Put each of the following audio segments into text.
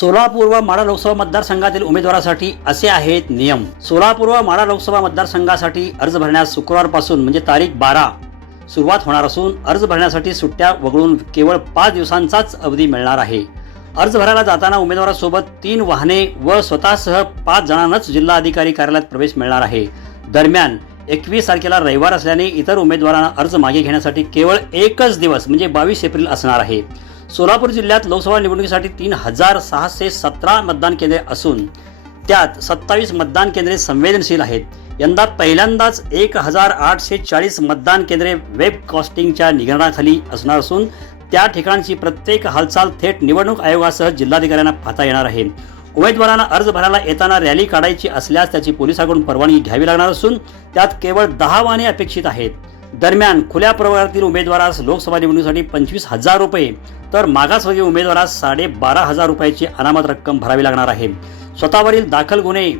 सोलापूर व माडा लोकसभा मतदारसंघातील उमेदवारासाठी असे आहेत नियम. सोलापूर व माडा लोकसभा मतदारसंघासाठी अर्ज भरण्यास शुक्रवारपासून म्हणजे तारीख बारा सुरुवात होणार असून अर्ज भरण्यासाठी सुट्ट्या वगळून केवळ पाच दिवसांचाच अवधी मिळणार आहे. अर्ज भरायला जाताना उमेदवारासोबत तीन वाहने व स्वतःसह पाच जणांनाच जिल्हा अधिकारी कार्यालयात प्रवेश मिळणार आहे. दरम्यान एकवीस तारखेला रविवार असल्याने इतर उमेदवारांना अर्ज मागे घेण्यासाठी केवळ एकच दिवस म्हणजे बावीस एप्रिल असणार आहे. सोलापूर जिल्ह्यात लोकसभा निवडणुकीसाठी तीन हजार सहाशे सतरा मतदान केंद्रे असून त्यात सत्तावीस मतदान केंद्रे संवेदनशील आहेत. यंदा पहिल्यांदाच एक हजार आठशे चाळीस मतदान केंद्रे वेब कॉस्टिंगच्या निगराणाखाली असणार असून त्या ठिकाणची प्रत्येक हालचाल थेट निवडणूक आयोगासह जिल्हाधिकाऱ्यांना पाहता येणार आहे. उमेदवारांना अर्ज भरायला येताना रॅली काढायची असल्यास त्याची पोलिसांकडून परवानगी घ्यावी लागणार असून त्यात केवळ दहा वाहने अपेक्षित आहेत. दरम्यान खुल्या प्रवर्गातील उमेदवारास लोकसभा निवडणुकीसाठी पंचवीस हजार रुपये तर मागासवर्गीय उमेदवारास साडे बारा हजार रुपयाची अनामत रक्कम भरावी लागणार आहे. स्वतःवरील दाखल गुन्हे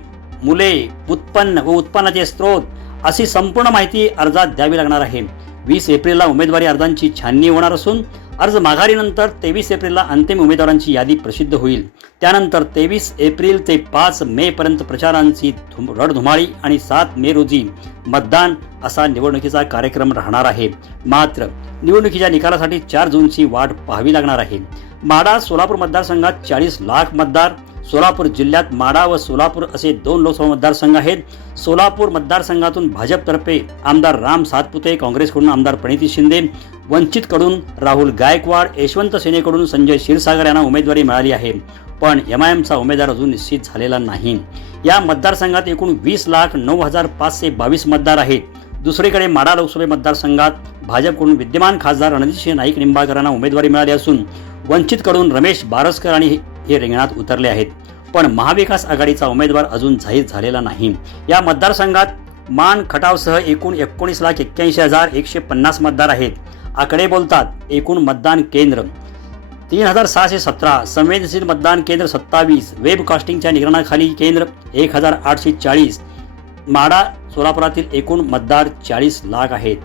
मुले उत्पन्न व उत्पन्नाचे स्रोत अशी संपूर्ण माहिती अर्जात द्यावी लागणार आहे. वीस एप्रिलला उमेदवारी अर्जांची छाननी होणार असून अर्ज माघारीनंतर तेवीस एप्रिलला अंतिम उमेदवारांची यादी प्रसिद्ध होईल. त्यानंतर तेवीस एप्रिल ते पाच मे पर्यंत प्रचारांची धुम रडधुमाळी आणि सात मे रोजी मतदान असा निवडणुकीचा कार्यक्रम राहणार आहे. मात्र निवडणुकीच्या निकालासाठी चार जूनची वाट पाहावी लागणार आहे. माडा सोलापूर मतदारसंघात चाळीस लाख मतदार सोलापूर जिल्ह्यात माडा व सोलापूर असे दोन लोकसभा मतदारसंघ आहेत. सोलापूर मतदारसंघातून भाजपतर्फे आमदार राम सातपुते काँग्रेसकडून आमदार प्रणिती शिंदे वंचितकडून राहुल गायकवाड यशवंत सेनेकडून संजय क्षीरसागर यांना उमेदवारी मिळाली आहे. पण एम आय एमचा उमेदवार अजून निश्चित झालेला नाही. या मतदारसंघात एकूण वीस लाख नऊ हजार पाचशे बावीस मतदार आहेत. दुसरीकडे माडा लोकसभा मतदारसंघात भाजपकडून विद्यमान खासदार रणजितसिंह नाईक निंबाळकरांना उमेदवारी मिळाली असून वंचितकडून रमेश बारसकर आणि हे रिंगणात उतरले आहेत. पण महाविकास आघाडीचा उमेदवार अजून जाहीर झालेला नाही. या मतदारसंघात मान खटावसह एकूण एकोणीस लाख एक्क्याऐंशी हजार एकशे पन्नास मतदार आहेत. आकडे बोलतात एकूण मतदान केंद्र. तीन हजार सहाशे सतरा संवेदनशील मतदान केंद्र सत्तावीस वेबकास्टिंगच्या निगरणाखाली निगराणाखाली केंद्र एक हजार आठशे चाळीस माडा सोलापुरातील एकूण मतदार चाळीस लाख आहेत.